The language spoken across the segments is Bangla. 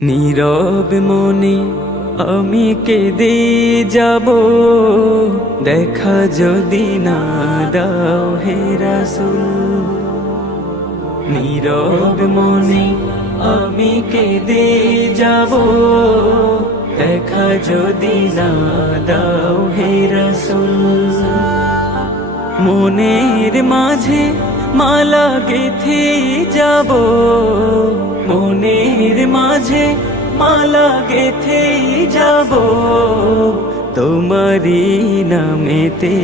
নীরব মনে আমি কেঁদে যাব, দেখা যদি না দাও হে রাসূল। নীরব মনে আমি কেঁদে যাব, দেখা যদি না দাও হে রাসূল। মনের মাঝে মালা গেঁথে যাব, মনের মাঝে মালা গেঁথে যাব, তোমারি নামেতে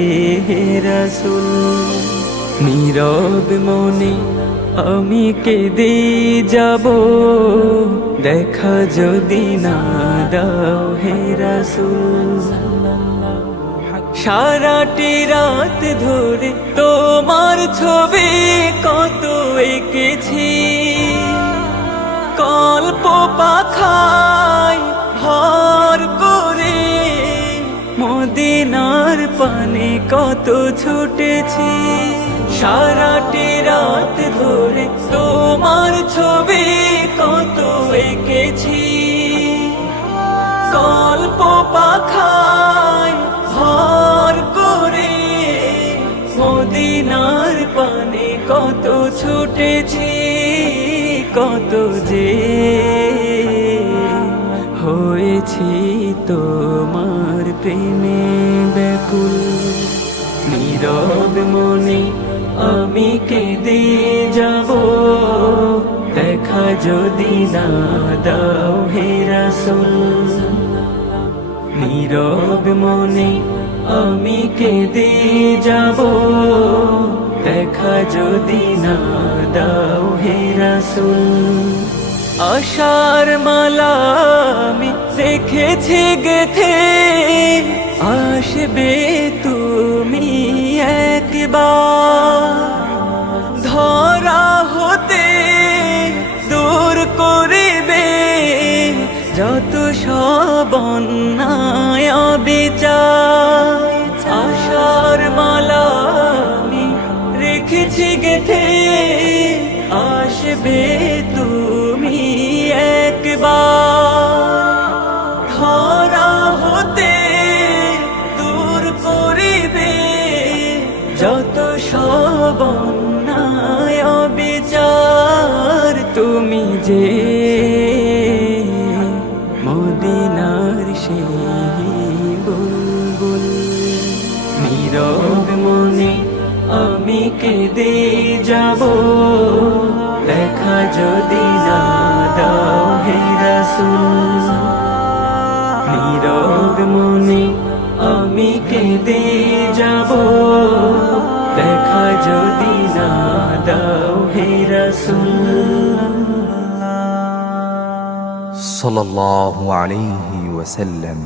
হে রাসূল। নীরব মনে আমি কেঁদে যাব, দেখা যদি না দাও হে রাসূল। সারাটি রাত ধরে তোমার ছবি কত এঁকেছি, কল্প পাখায় ভর করে মদিনার পানে কত ছুটেছি। সারাটি রাত ধরে তোমার ছবি কত এঁকেছি, কল্প পাখায় ভর করে মদিনার পানে কত ছুটেছি। কত যে হয়েছি তোমার প্রেমে ব্যাকুল। নীরব মনে আমি কেঁদে যাব, দেখা যদি না দাও হে রাসূল। নীরব মনে আমি কেঁদে যাব, দেখা যদি না দাও হে রাসূল। আশার মালা আমি দেখেছি গেথে, আসবে তুমি একবার। ধরা হতে দূর করিবে যত সব অন্যায় অবিচার। আশার মালা আমি রেখেছি গেথে, আসবে তুমি একবার। ধরা হতে দূর করিবে যত সব অন্যায় অবিচার। তুমি যে মদিনার সেই বুলবুল। নীরব মনে আমি কেঁদে যাব, দেখা যদি না দাও হে রাসূল। নীরব মনে আমি কেঁদে যাব, দেখা যদি না দাও হে রাসূল। সাল্লাল্লাহু আলাইহি ওয়াসাল্লাম।